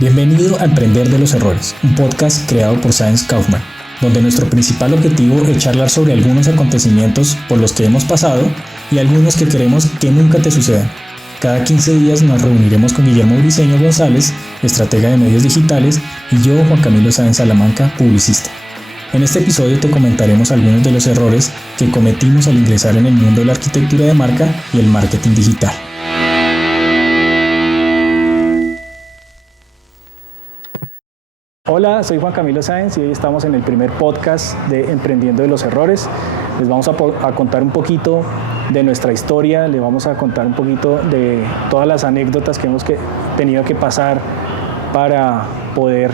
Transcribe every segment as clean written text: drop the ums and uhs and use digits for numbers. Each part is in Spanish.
Bienvenido a Emprender de los Errores, un podcast creado por Sáenz Kaufman, donde nuestro principal objetivo es charlar sobre algunos acontecimientos por los que hemos pasado y algunos que queremos que nunca te sucedan. Cada 15 días nos reuniremos con Guillermo Briceño González, estratega de medios digitales, y yo, Juan Camilo Sáenz Salamanca, publicista. En este episodio te comentaremos algunos de los errores que cometimos al ingresar en el mundo de la arquitectura de marca y el marketing digital. Hola, soy Juan Camilo Sáenz y hoy estamos en el primer podcast de Emprendiendo de los Errores. Les vamos a contar un poquito de nuestra historia, les vamos a contar un poquito de todas las anécdotas que hemos tenido que pasar para poder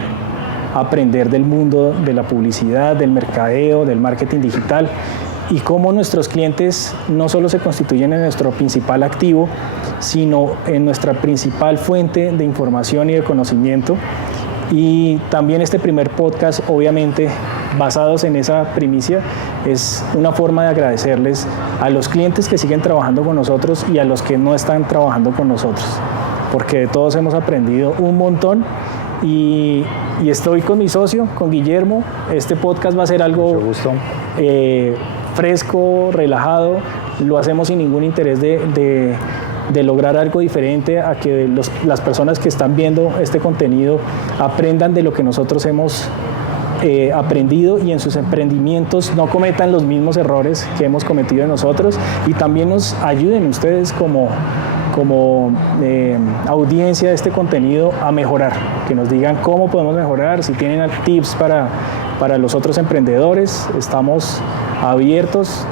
aprender del mundo de la publicidad, del mercadeo, del marketing digital y cómo nuestros clientes no solo se constituyen en nuestro principal activo, sino en nuestra principal fuente de información y de conocimiento. Y también este primer podcast, obviamente, basados en esa primicia, es una forma de agradecerles a los clientes que siguen trabajando con nosotros y a los que no están trabajando con nosotros, porque de todos hemos aprendido un montón y estoy con mi socio, con Guillermo. Este podcast va a ser algo fresco, relajado, lo hacemos sin ningún interés de lograr algo diferente, a que las personas que están viendo este contenido aprendan de lo que nosotros hemos aprendido y en sus emprendimientos no cometan los mismos errores que hemos cometido nosotros, y también nos ayuden ustedes como audiencia de este contenido a mejorar, que nos digan cómo podemos mejorar, si tienen tips para los otros emprendedores. Estamos abiertos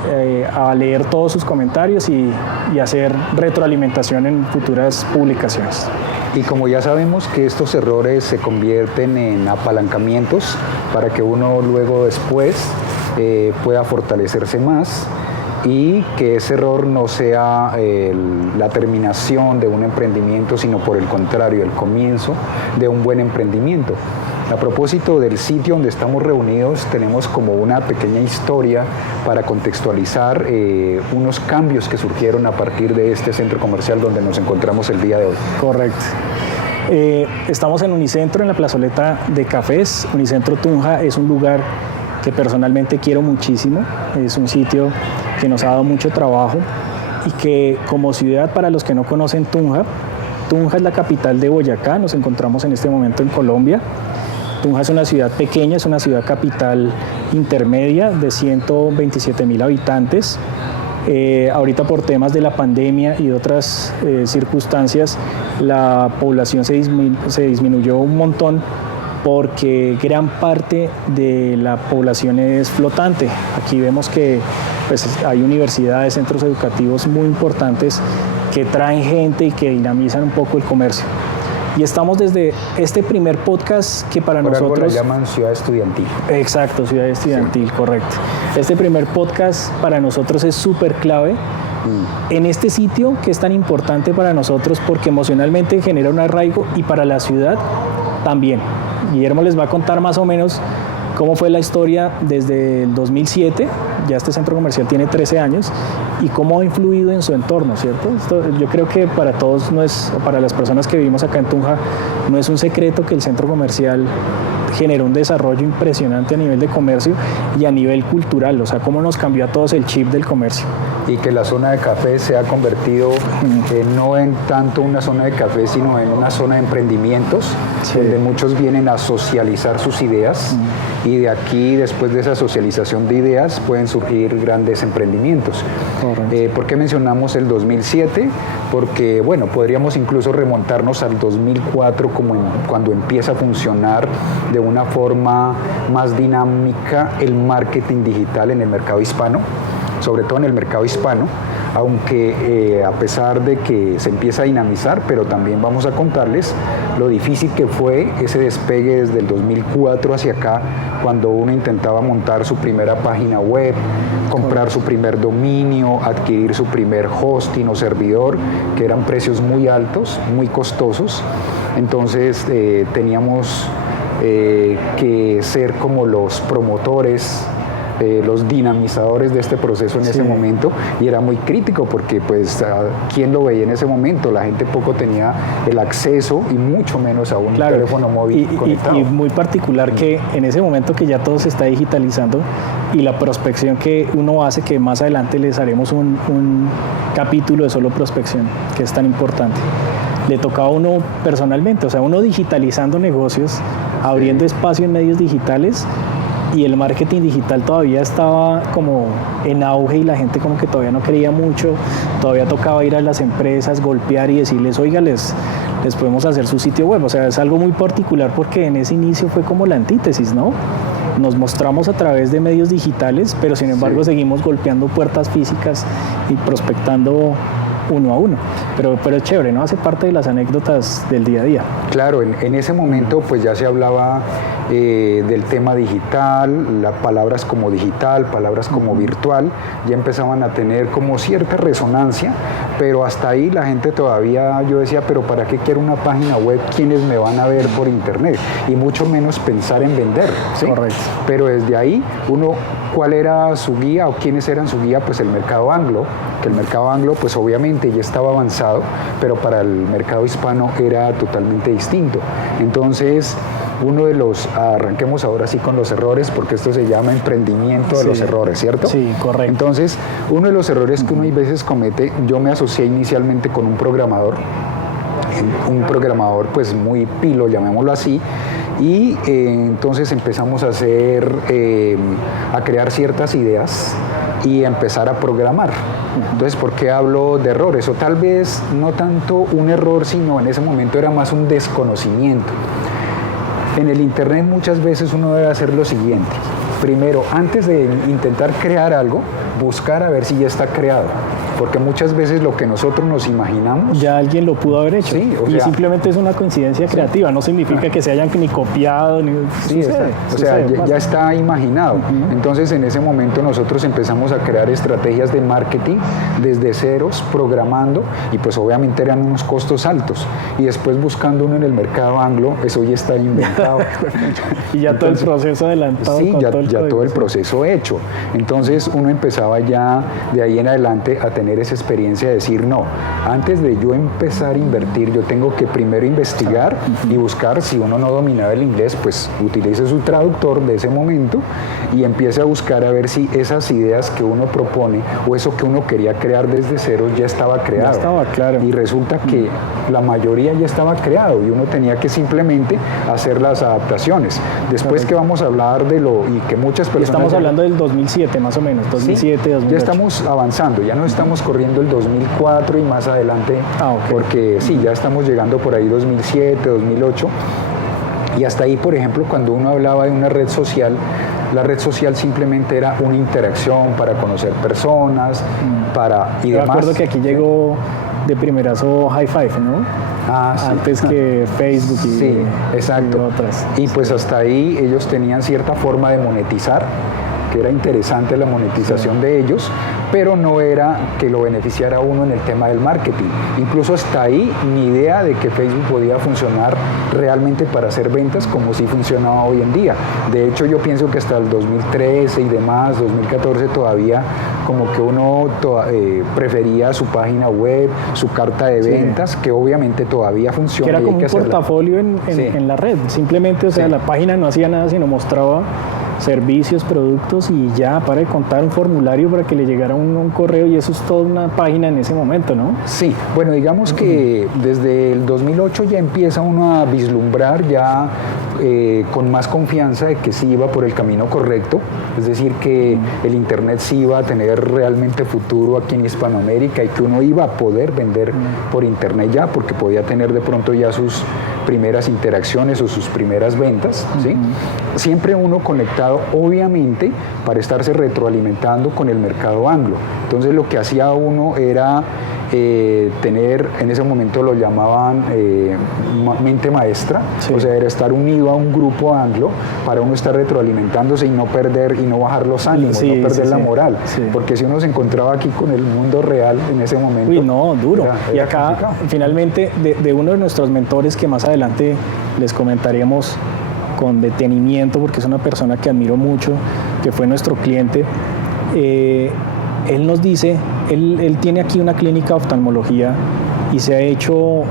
a leer todos sus comentarios y hacer retroalimentación en futuras publicaciones. Y como ya sabemos que estos errores se convierten en apalancamientos para que uno luego después pueda fortalecerse más, y que ese error no sea la terminación de un emprendimiento, sino por el contrario, el comienzo de un buen emprendimiento. A propósito del sitio donde estamos reunidos, tenemos como una pequeña historia para contextualizar unos cambios que surgieron a partir de este centro comercial donde nos encontramos el día de hoy. Correcto. Estamos en Unicentro, en la plazoleta de cafés. Unicentro Tunja es un lugar que personalmente quiero muchísimo. Es un sitio que nos ha dado mucho trabajo y que, como ciudad, para los que no conocen Tunja es la capital de Boyacá. Nos encontramos en este momento en Colombia. Tunja es una ciudad pequeña, es una ciudad capital intermedia de 127.000 habitantes. Ahorita, por temas de la pandemia y de otras circunstancias, la población se disminuyó un montón, porque gran parte de la población es flotante. Aquí vemos que hay universidades, centros educativos muy importantes que traen gente y que dinamizan un poco el comercio. Y estamos desde este primer podcast que para nosotros... Por algo la llaman ciudad estudiantil. Exacto, ciudad estudiantil, sí. Correcto. Este primer podcast para nosotros es súper clave en este sitio que es tan importante para nosotros, porque emocionalmente genera un arraigo y para la ciudad también. Guillermo les va a contar más o menos cómo fue la historia desde el 2007, ya este centro comercial tiene 13 años, y cómo ha influido en su entorno, ¿cierto? Yo creo que para todos para las personas que vivimos acá en Tunja, no es un secreto que el centro comercial generó un desarrollo impresionante a nivel de comercio y a nivel cultural, o sea, cómo nos cambió a todos el chip del comercio. Y que la zona de café se ha convertido no en tanto una zona de café, sino en una zona de emprendimientos, sí, donde muchos vienen a socializar sus ideas, y de aquí, después de esa socialización de ideas, pueden surgir grandes emprendimientos. ¿Por qué mencionamos el 2007? Porque, bueno, podríamos incluso remontarnos al 2004 cuando empieza a funcionar de una forma más dinámica el marketing digital en el mercado hispano, sobre todo en el mercado hispano, aunque a pesar de que se empieza a dinamizar, pero también vamos a contarles lo difícil que fue ese despegue desde el 2004 hacia acá, cuando uno intentaba montar su primera página web, comprar su primer dominio, adquirir su primer hosting o servidor, que eran precios muy altos, muy costosos. Entonces teníamos que ser como los promotores los dinamizadores de este proceso en ese momento, y era muy crítico porque pues ¿quién lo veía en ese momento? La gente poco tenía el acceso y mucho menos a un teléfono móvil conectado. Y muy particular que en ese momento que ya todo se está digitalizando y la prospección que uno hace, que más adelante les haremos un capítulo de solo prospección, que es tan importante. Le tocaba a uno personalmente, o sea, uno digitalizando negocios, abriendo espacio en medios digitales, y el marketing digital todavía estaba como en auge y la gente como que todavía no creía mucho, todavía tocaba ir a las empresas, golpear y decirles, oiga, les podemos hacer su sitio web. O sea, es algo muy particular porque en ese inicio fue como la antítesis, ¿no? Nos mostramos a través de medios digitales, pero sin embargo seguimos golpeando puertas físicas y prospectando uno a uno, pero es chévere, ¿no? Hace parte de las anécdotas del día a día. Claro, en ese momento pues ya se hablaba del tema digital, las palabras como digital, palabras como virtual, ya empezaban a tener como cierta resonancia, pero hasta ahí la gente todavía, yo decía, pero ¿para qué quiero una página web? ¿Quiénes me van a ver por internet? Y mucho menos pensar en vender, ¿sí? Correcto. Pero desde ahí, ¿cuál era su guía o quiénes eran su guía? Pues el mercado anglo, que el mercado anglo pues obviamente ya estaba avanzado, pero para el mercado hispano era totalmente distinto. Entonces, arranquemos ahora sí con los errores, porque esto se llama emprendimiento de los errores, ¿cierto? Sí, correcto. Entonces, uno de los errores que uno a veces comete, yo me asocié inicialmente con un programador pues muy pilo, llamémoslo así, y entonces empezamos a crear ciertas ideas y empezar a programar. Entonces, ¿por qué hablo de errores? O tal vez no tanto un error, sino en ese momento era más un desconocimiento. En el internet muchas veces uno debe hacer lo siguiente. Primero, antes de intentar crear algo, buscar a ver si ya está creado. Porque muchas veces lo que nosotros nos imaginamos... ya alguien lo pudo haber hecho. Sí, y simplemente es una coincidencia creativa, no significa que se hayan ni copiado, ni... ya está imaginado. Entonces, en ese momento nosotros empezamos a crear estrategias de marketing desde ceros, programando, y pues obviamente eran unos costos altos. Y después buscando uno en el mercado anglo, eso ya está inventado. Y ya todo el proceso adelantado. Sí, ya todo el proceso hecho. Entonces, uno empezaba ya de ahí en adelante a tener esa experiencia de decir, no, antes de yo empezar a invertir, yo tengo que primero investigar y buscar. Si uno no dominaba el inglés, pues utilice su traductor de ese momento y empiece a buscar a ver si esas ideas que uno propone o eso que uno quería crear desde cero ya estaba creado. Ya estaba, claro. Y resulta que la mayoría ya estaba creado y uno tenía que simplemente hacer las adaptaciones. Después que vamos a hablar de y que muchas personas... Estamos hablando del 2007 más o menos, 2007, sí, 2008. Ya estamos avanzando, ya no estamos corriendo el 2004 y más adelante, porque sí, ya estamos llegando por ahí 2007, 2008. Y hasta ahí, por ejemplo, cuando uno hablaba de una red social, la red social simplemente era una interacción para conocer personas, y Yo demás. recuerdo que aquí llegó de primerazo High Five, ¿no? Sí. Antes que Facebook exacto. y otras. Y pues hasta ahí ellos tenían cierta forma de monetizar, que era interesante la monetización de ellos, pero no era que lo beneficiara a uno en el tema del marketing. Incluso hasta ahí ni idea de que Facebook podía funcionar realmente para hacer ventas como sí funcionaba hoy en día. De hecho, yo pienso que hasta el 2013 y demás, 2014 todavía como que uno prefería su página web, su carta de ventas, que obviamente todavía funciona. Que era como un portafolio en la red. Simplemente, o sea, la página no hacía nada, sino mostraba servicios, productos y ya, para de contar, un formulario para que le llegara un correo, y eso es toda una página en ese momento, ¿no? Sí, bueno, digamos que desde el 2008 ya empieza uno a vislumbrar ya con más confianza de que sí iba por el camino correcto, es decir, que el internet sí iba a tener realmente futuro aquí en Hispanoamérica y que uno iba a poder vender por internet ya, porque podía tener de pronto ya sus primeras interacciones o sus primeras ventas, ¿sí? Siempre uno conectado, obviamente, para estarse retroalimentando con el mercado anglo. Entonces lo que hacía uno era tener, en ese momento lo llamaban mente maestra, o sea, era estar unido a un grupo anglo para uno estar retroalimentándose y no perder y no bajar los ánimos, no perder la moral, porque si uno se encontraba aquí con el mundo real en ese momento... Uy, no, duro. Era y acá, complicado. Finalmente, de uno de nuestros mentores que más adelante les comentaremos con detenimiento, porque es una persona que admiro mucho, que fue nuestro cliente, él nos dice, él tiene aquí una clínica de oftalmología y se ha hecho,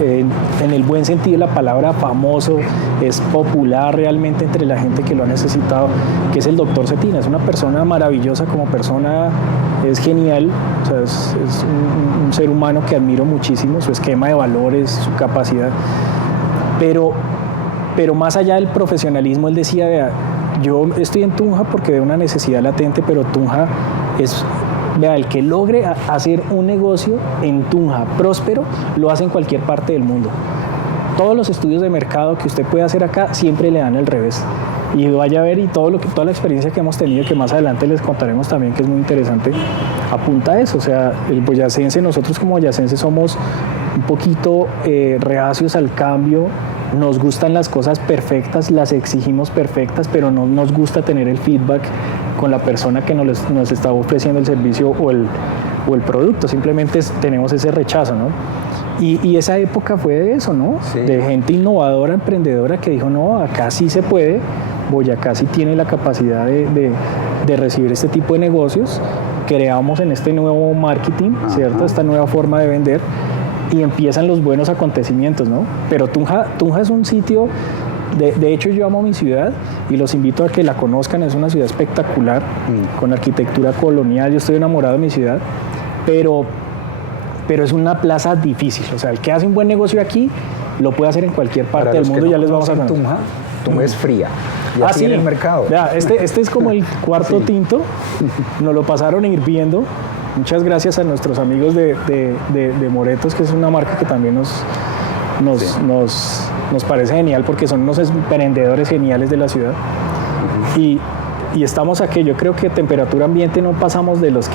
en el buen sentido de la palabra, famoso, es popular realmente entre la gente que lo ha necesitado, que es el doctor Cetina. Es una persona maravillosa como persona, es genial, o sea, es un ser humano que admiro muchísimo, su esquema de valores, su capacidad, pero más allá del profesionalismo, él decía, vea, yo estoy en Tunja porque veo una necesidad latente, pero Tunja es... Vea, el que logre hacer un negocio en Tunja próspero, lo hace en cualquier parte del mundo. Todos los estudios de mercado que usted puede hacer acá siempre le dan el revés. Y vaya a ver, y toda la experiencia que hemos tenido, que más adelante les contaremos también, que es muy interesante, apunta a eso. O sea, el boyacense, nosotros como boyacenses somos un poquito reacios al cambio. Nos gustan las cosas perfectas, las exigimos perfectas, pero no nos gusta tener el feedback con la persona que nos está ofreciendo el servicio o el producto. Simplemente tenemos ese rechazo, ¿no? Y esa época fue de eso, ¿no? Sí. De gente innovadora, emprendedora, que dijo, no, acá sí se puede, Boyacá sí tiene la capacidad de recibir este tipo de negocios. Creamos en este nuevo marketing, ¿cierto? Esta nueva forma de vender. Y empiezan los buenos acontecimientos, ¿no? Pero Tunja es un sitio, de hecho yo amo mi ciudad y los invito a que la conozcan. Es una ciudad espectacular, con arquitectura colonial. Yo estoy enamorado de mi ciudad, pero es una plaza difícil. O sea, el que hace un buen negocio aquí lo puede hacer en cualquier parte del mundo. Ya les vamos a contar. Tunja es fría. Ya sí, en el mercado. Vea, este es como el cuarto tinto. Nos lo pasaron hirviendo. Muchas gracias a nuestros amigos de Moretos, que es una marca que también nos parece genial, porque son unos emprendedores geniales de la ciudad. Y estamos aquí, yo creo que temperatura ambiente no pasamos de los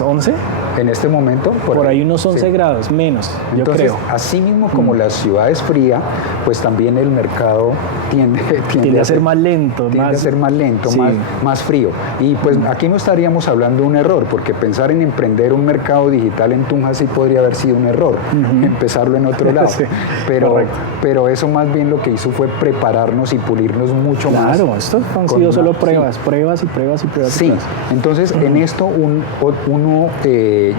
11. En este momento, por ahí unos 11 grados, menos, entonces, yo creo. Así mismo como la ciudad es fría, pues también el mercado tiende a ser más lento. Sí. más frío. Y pues aquí no estaríamos hablando de un error, porque pensar en emprender un mercado digital en Tunja sí podría haber sido un error, empezarlo en otro lado. Sí, pero eso más bien lo que hizo fue prepararnos y pulirnos mucho más. Claro, esto han sido solo pruebas. Sí, entonces en esto uno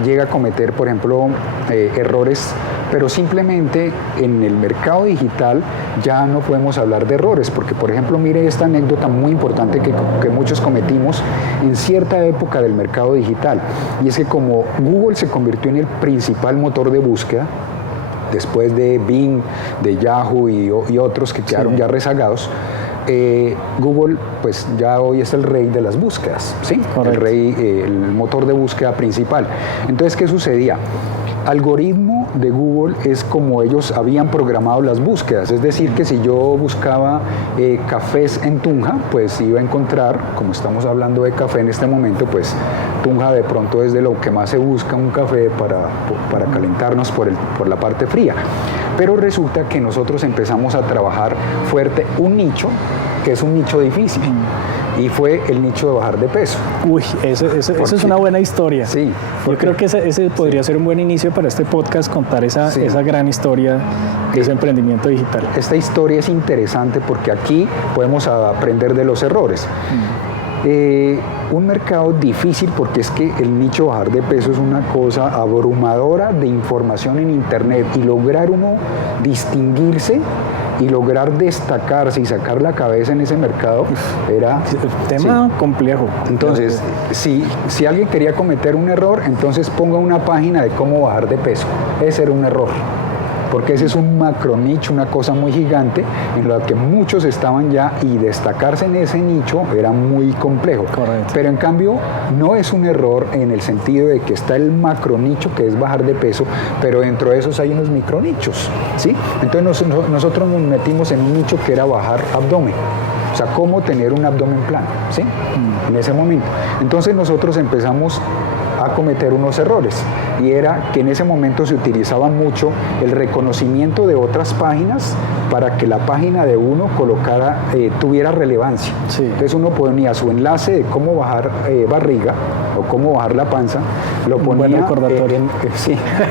llega a cometer, por ejemplo, errores, pero simplemente en el mercado digital ya no podemos hablar de errores, porque por ejemplo, mire esta anécdota muy importante que muchos cometimos en cierta época del mercado digital, y es que como Google se convirtió en el principal motor de búsqueda, después de Bing, de Yahoo y otros que quedaron ya rezagados, Google pues ya hoy es el rey de las búsquedas, ¿sí? El motor de búsqueda principal. Entonces, ¿qué sucedía? Algoritmo de Google es como ellos habían programado las búsquedas, es decir, que si yo buscaba cafés en Tunja, pues iba a encontrar, como estamos hablando de café en este momento, pues Tunja de pronto es de lo que más se busca un café para calentarnos por la parte fría. Pero resulta que nosotros empezamos a trabajar fuerte un nicho, que es un nicho difícil, y fue el nicho de bajar de peso. Uy, eso es una buena historia. Sí. Yo creo que ese podría ser un buen inicio para este podcast, contar esa gran historia de ese emprendimiento digital. Esta historia es interesante porque aquí podemos aprender de los errores. Un mercado difícil porque es que el nicho bajar de peso es una cosa abrumadora de información en internet, y lograr uno distinguirse y lograr destacarse y sacar la cabeza en ese mercado era tema complejo. Entonces, si alguien quería cometer un error, entonces ponga una página de cómo bajar de peso. Ese era un error, porque ese es un macro nicho, una cosa muy gigante en la que muchos estaban ya, y destacarse en ese nicho era muy complejo. Correcto. Pero en cambio no es un error en el sentido de que está el macro nicho, que es bajar de peso, pero dentro de esos hay unos micro nichos, ¿sí? Entonces nosotros nos metimos en un nicho que era bajar abdomen. O sea, cómo tener un abdomen plano, ¿sí? En ese momento. Entonces nosotros empezamos a cometer unos errores. y era que en ese momento se utilizaba mucho el reconocimiento de otras páginas para que la página de uno tuviera relevancia. Sí. Entonces uno ponía su enlace de cómo bajar barriga o cómo bajar la panza, lo ponía,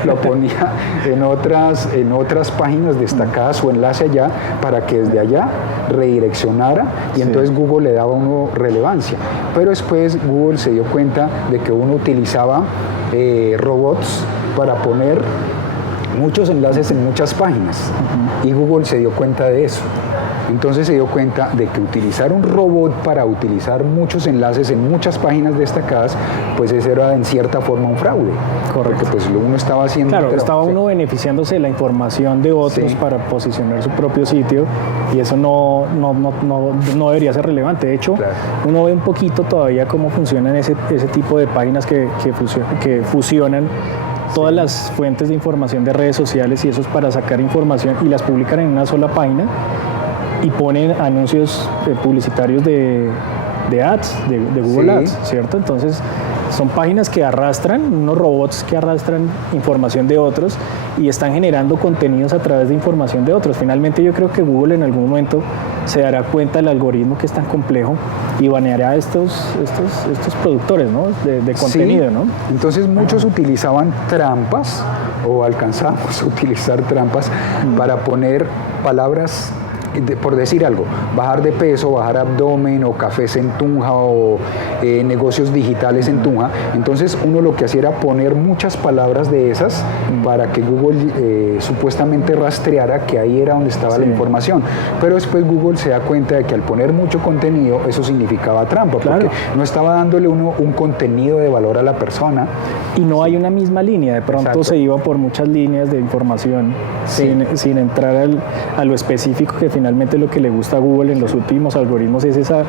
lo ponía en otras páginas destacadas, su enlace allá, para que desde allá redireccionara y entonces Google le daba a uno relevancia. Pero después Google se dio cuenta de que uno utilizaba robots para poner muchos enlaces en muchas páginas y Google se dio cuenta de eso. Entonces se dio cuenta de que utilizar un robot para utilizar muchos enlaces en muchas páginas destacadas, pues eso era en cierta forma un fraude. Correcto. Porque pues uno estaba haciendo... Claro, estaba uno beneficiándose de la información de otros para posicionar su propio sitio y eso no debería ser relevante. De hecho, uno ve un poquito todavía cómo funcionan ese tipo de páginas que fusionan todas las fuentes de información de redes sociales y eso es para sacar información y las publican en una sola página y ponen anuncios publicitarios de ads, de Google Ads, ¿cierto? Entonces son páginas que arrastran, unos robots que arrastran información de otros y están generando contenidos a través de información de otros. Finalmente yo creo que Google en algún momento se dará cuenta del algoritmo que es tan complejo y baneará a estos productores, ¿no? de contenido, ¿no? Entonces muchos utilizaban trampas o alcanzamos a utilizar trampas para poner palabras, por decir algo, bajar de peso, bajar abdomen o cafés en Tunja o negocios digitales en Tunja. Entonces uno lo que hacía era poner muchas palabras de esas para que Google supuestamente rastreara que ahí era donde estaba la información. Pero después Google se da cuenta de que al poner mucho contenido eso significaba trampa, porque no estaba dándole uno un contenido de valor a la persona. Y no hay una misma línea, de pronto se iba por muchas líneas de información sin entrar a lo específico que finalmente lo que le gusta a Google en los últimos algoritmos es esa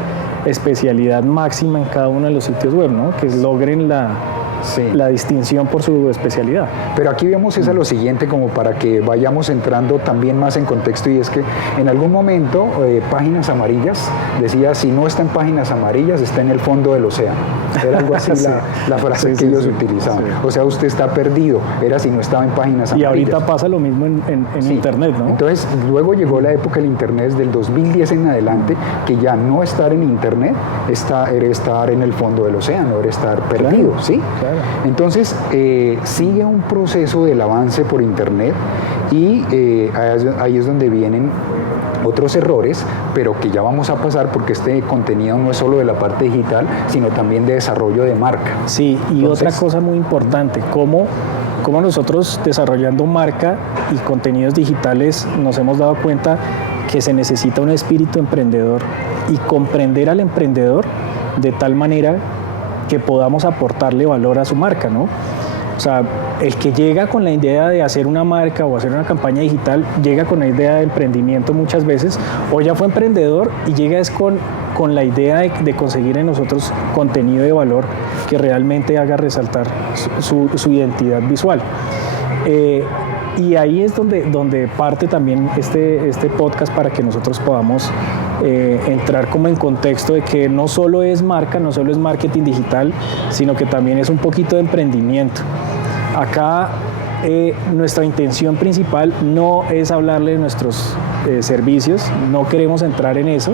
especialidad máxima en cada uno de los sitios web, ¿no? Que logren la distinción por su especialidad. Pero aquí vemos lo siguiente como para que vayamos entrando también más en contexto y es que en algún momento páginas amarillas decía si no está en páginas amarillas está en el fondo del océano. Era algo así la frase que ellos utilizaban. O sea, usted está perdido, era si no estaba en páginas amarillas. Y ahorita pasa lo mismo en Internet, ¿no? Entonces luego llegó la época del Internet desde el 2010 en adelante que ya no estar en Internet era estar en el fondo del océano, era estar perdido, ¿sí? Claro. Entonces sigue un proceso del avance por Internet y ahí es donde vienen otros errores, pero que ya vamos a pasar porque este contenido no es solo de la parte digital, sino también de desarrollo de marca. Sí, y otra cosa muy importante, cómo nosotros desarrollando marca y contenidos digitales nos hemos dado cuenta que se necesita un espíritu emprendedor y comprender al emprendedor de tal manera que podamos aportarle valor a su marca, ¿no? O sea, el que llega con la idea de hacer una marca o hacer una campaña digital, llega con la idea de emprendimiento muchas veces, o ya fue emprendedor y llega es con la idea de conseguir en nosotros contenido de valor que realmente haga resaltar su identidad visual. Y ahí es donde parte también este podcast para que nosotros podamos entrar como en contexto de que no solo es marca, no solo es marketing digital, sino que también es un poquito de emprendimiento. Acá nuestra intención principal no es hablarle de nuestros servicios, no queremos entrar en eso.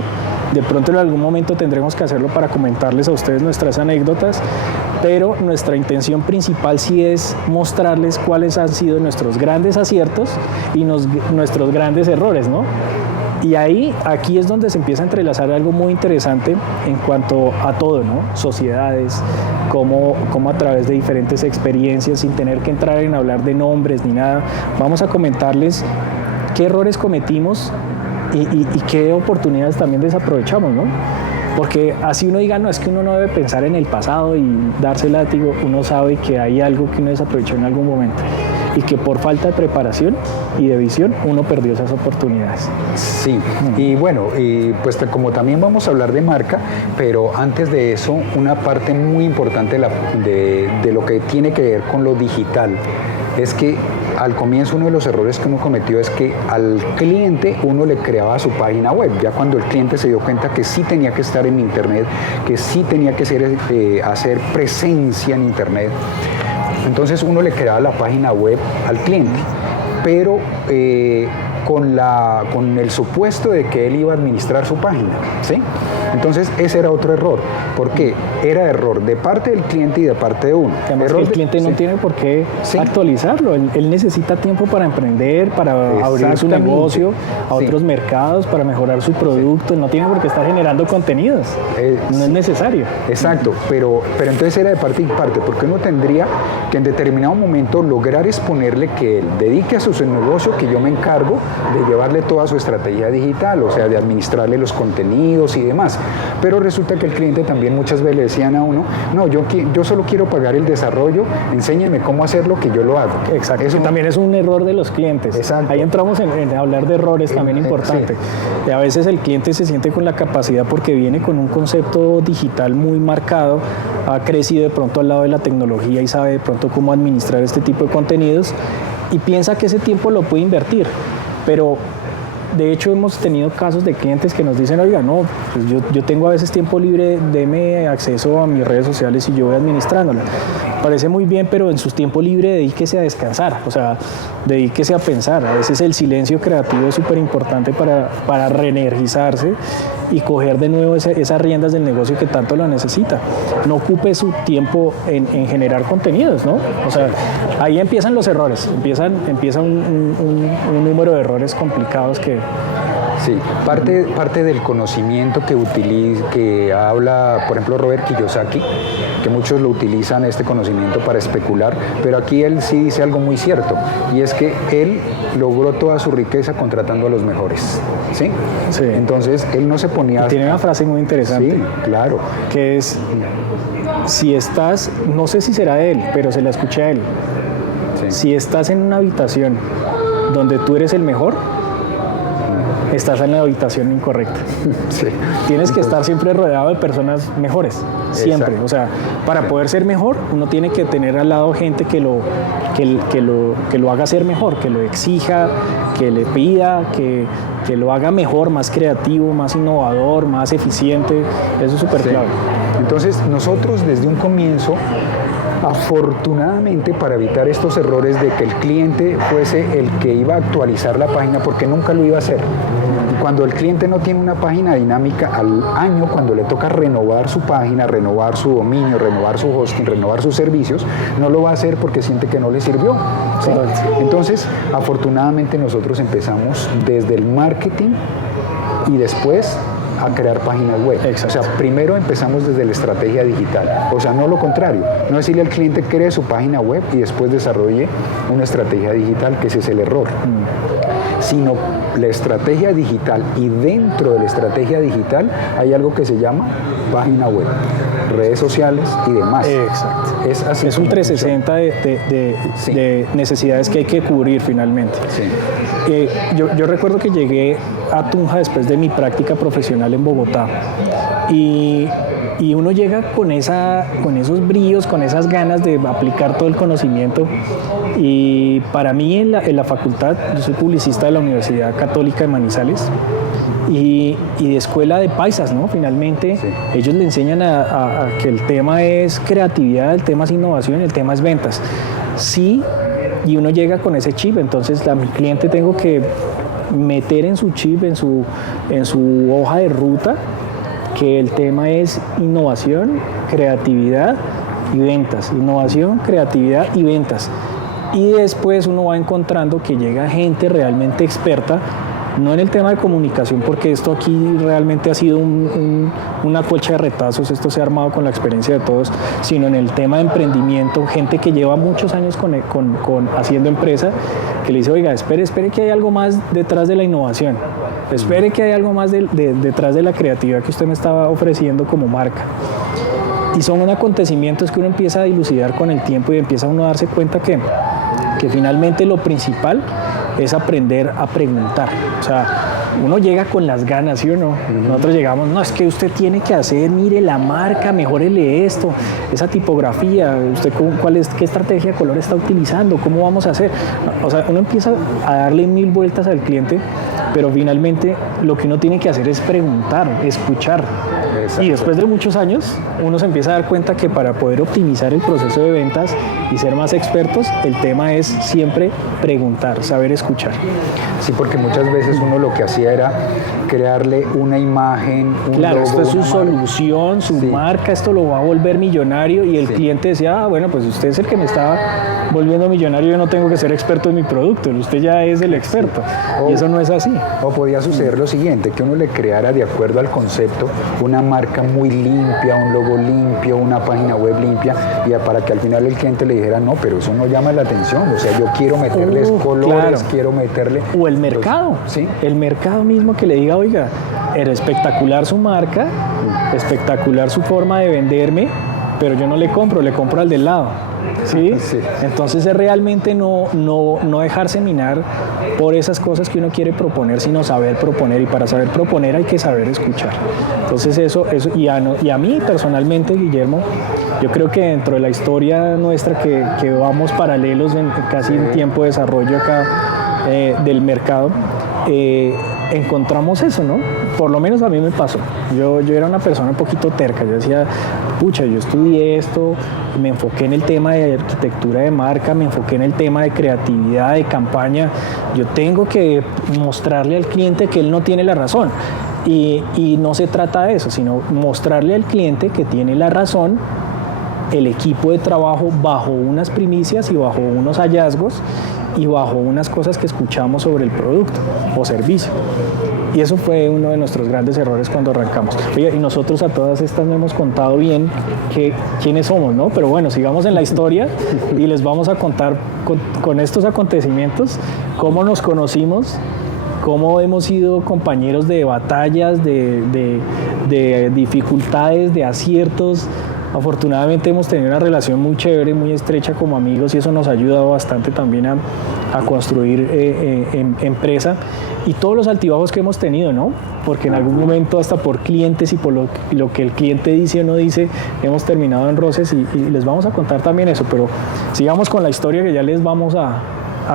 De pronto en algún momento tendremos que hacerlo para comentarles a ustedes nuestras anécdotas, pero nuestra intención principal sí es mostrarles cuáles han sido nuestros grandes aciertos y nuestros grandes errores, ¿no? Y aquí es donde se empieza a entrelazar algo muy interesante en cuanto a todo, ¿no? Sociedades, cómo a través de diferentes experiencias, sin tener que entrar en hablar de nombres ni nada, vamos a comentarles qué errores cometimos y qué oportunidades también desaprovechamos, ¿no? Porque así uno diga, no, es que uno no debe pensar en el pasado y darse látigo, uno sabe que hay algo que uno desaprovechó en algún momento y que por falta de preparación y de visión uno perdió esas oportunidades. Sí, y bueno, pues como también vamos a hablar de marca, pero antes de eso, una parte muy importante de lo que tiene que ver con lo digital es que al comienzo uno de los errores que uno cometió es que al cliente uno le creaba su página web. Ya cuando el cliente se dio cuenta que sí tenía que estar en Internet, que sí tenía que hacer presencia en Internet, Entonces uno le creaba la página web al cliente, pero con el supuesto de que él iba a administrar su página, ¿sí? Entonces ese era otro error. ¿Por qué? Era error de parte del cliente y de parte de uno. Además que el cliente no tiene por qué actualizarlo. Él necesita tiempo para emprender, para abrir su negocio a otros mercados, para mejorar su producto. No tiene por qué estar generando contenidos. No es necesario. Exacto, pero entonces era de parte y parte, porque uno tendría que en determinado momento lograr exponerle que él dedique a su negocio, que yo me encargo de llevarle toda su estrategia digital, o sea, de administrarle los contenidos y demás. Pero resulta que el cliente también muchas veces le decían a uno, no, yo solo quiero pagar el desarrollo, enséñeme cómo hacerlo, que yo lo hago. Exacto, eso también es un error de los clientes. Exacto. Ahí entramos en hablar de errores también importante. Sí. Y a veces el cliente se siente con la capacidad porque viene con un concepto digital muy marcado, ha crecido de pronto al lado de la tecnología y sabe de pronto cómo administrar este tipo de contenidos y piensa que ese tiempo lo puede invertir, pero de hecho hemos tenido casos de clientes que nos dicen, oiga, no, pues yo tengo a veces tiempo libre, deme acceso a mis redes sociales y yo voy administrándola. Parece muy bien, pero en su tiempo libre dedíquese a descansar, o sea, dedíquese a pensar. A veces el silencio creativo es súper importante para reenergizarse y coger de nuevo esas riendas del negocio que tanto lo necesita. No ocupe su tiempo en generar contenidos, ¿no? O sea, ahí empiezan los errores, empieza un número de errores complicados que... Sí, parte del conocimiento que habla, por ejemplo, Robert Kiyosaki, que muchos lo utilizan este conocimiento para especular, pero aquí él sí dice algo muy cierto, y es que él logró toda su riqueza contratando a los mejores, ¿sí? Sí. Entonces, él no se ponía... Y tiene una frase muy interesante. Sí, claro. Que es, si estás, no sé si será de él, pero se la escuché a él, sí. Si estás en una habitación donde tú eres el mejor, estás en la habitación incorrecta. Sí. Tienes que estar siempre rodeado de personas mejores, siempre. Exacto. O sea, para poder ser mejor, uno tiene que tener al lado gente que lo haga ser mejor, que lo exija, que le pida, que lo haga mejor, más creativo, más innovador, más eficiente. Eso es súper clave. Entonces, nosotros desde un comienzo, afortunadamente, para evitar estos errores de que el cliente fuese el que iba a actualizar la página, porque nunca lo iba a hacer. Cuando el cliente no tiene una página dinámica al año, cuando le toca renovar su página, renovar su dominio, renovar su hosting, renovar sus servicios, no lo va a hacer porque siente que no le sirvió, ¿sí? Entonces, afortunadamente nosotros empezamos desde el marketing y después a crear páginas web. Exacto. O sea, primero empezamos desde la estrategia digital, o sea, no lo contrario, no decirle al cliente cree su página web y después desarrolle una estrategia digital, que ese es el error, sino la estrategia digital, y dentro de la estrategia digital hay algo que se llama página web, redes sociales y demás. Exacto. Es un 360 de necesidades que hay que cubrir finalmente. Sí. Yo recuerdo que llegué a Tunja después de mi práctica profesional en Bogotá y uno llega con esos bríos, con esas ganas de aplicar todo el conocimiento, y para mí en la facultad, yo soy publicista de la Universidad Católica de Manizales y de escuela de paisas, ¿no? Finalmente sí. Ellos le enseñan a que el tema es creatividad, el tema es innovación, el tema es ventas. Sí, y uno llega con ese chip, entonces a mi cliente tengo que meter en su chip, en su hoja de ruta, que el tema es innovación, creatividad y ventas. Innovación, creatividad y ventas. Y después uno va encontrando que llega gente realmente experta, no en el tema de comunicación, porque esto aquí realmente ha sido una colcha de retazos, esto se ha armado con la experiencia de todos, sino en el tema de emprendimiento, gente que lleva muchos años haciendo empresa, que le dice, oiga, espere que hay algo más detrás de la innovación, espere que hay algo más detrás de la creatividad que usted me estaba ofreciendo como marca. Y son acontecimientos que uno empieza a dilucidar con el tiempo y empieza uno a darse cuenta que finalmente lo principal es aprender a preguntar. O sea, uno llega con las ganas, ¿sí o no? Nosotros llegamos, no, es que usted tiene que hacer, mire la marca, mejórele esto, esa tipografía, usted qué estrategia de color está utilizando, cómo vamos a hacer. O sea, uno empieza a darle 1000 vueltas al cliente, pero finalmente lo que uno tiene que hacer es preguntar, escuchar. Exacto. Y después de muchos años, uno se empieza a dar cuenta que para poder optimizar el proceso de ventas y ser más expertos, el tema es siempre preguntar, saber escuchar. Sí, porque muchas veces uno lo que hacía era crearle una imagen, un claro, logo, esto es su marca. Solución, su Sí. marca, esto lo va a volver millonario, y el cliente decía, bueno, pues usted es el que me está volviendo millonario, yo no tengo que ser experto en mi producto, usted ya es el experto, y eso no es así. O podía suceder lo siguiente, que uno le creara de acuerdo al concepto una marca muy limpia, un logo limpio, una página web limpia, y para que al final el cliente le dijera, no, pero eso no llama la atención, o sea, yo quiero meterles colores, claro. quiero meterle... O el mercado, ¿sí? El mercado mismo que le diga, oiga, era espectacular su marca, espectacular su forma de venderme, pero yo no le compro al del lado. ¿Sí? Sí. Entonces es realmente no dejarse minar por esas cosas que uno quiere proponer, sino saber proponer, y para saber proponer hay que saber escuchar. Entonces eso y a mí personalmente, Guillermo, yo creo que dentro de la historia nuestra que vamos paralelos casi en tiempo de desarrollo acá del mercado, encontramos eso, ¿no? Por lo menos a mí me pasó. Yo era una persona un poquito terca. Yo decía, pucha, yo estudié esto, me enfoqué en el tema de arquitectura de marca, me enfoqué en el tema de creatividad, de campaña. Yo tengo que mostrarle al cliente que él no tiene la razón. Y no se trata de eso, sino mostrarle al cliente que tiene la razón el equipo de trabajo bajo unas primicias y bajo unos hallazgos y bajo unas cosas que escuchamos sobre el producto o servicio. Y eso fue uno de nuestros grandes errores cuando arrancamos. Oye, y nosotros a todas estas no hemos contado bien quiénes somos, ¿no? Pero bueno, sigamos en la historia y les vamos a contar con estos acontecimientos cómo nos conocimos, cómo hemos sido compañeros de batallas, de dificultades, de aciertos. Afortunadamente hemos tenido una relación muy chévere, muy estrecha como amigos, y eso nos ha ayudado bastante también a construir empresa, y todos los altibajos que hemos tenido, ¿no? Porque en algún momento hasta por clientes y por lo que el cliente dice o no dice, hemos terminado en roces, y les vamos a contar también eso, pero sigamos con la historia que ya les vamos a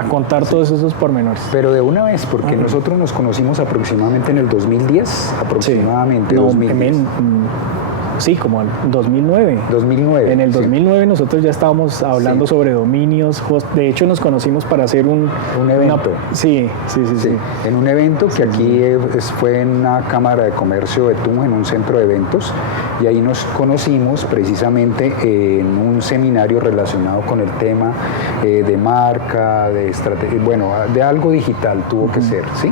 contar todos esos pormenores. Pero de una vez, porque nosotros nos conocimos aproximadamente en el 2010, aproximadamente, sí. 2010. Sí, como en 2009. 2009. En el 2009 nosotros ya estábamos hablando sobre dominios. De hecho, nos conocimos para hacer un evento. Sí. En un evento que aquí fue en una cámara de comercio de Tunja, en un centro de eventos, y ahí nos conocimos precisamente en un seminario relacionado con el tema de marca, de estrategia, bueno, de algo digital tuvo que ser, ¿sí?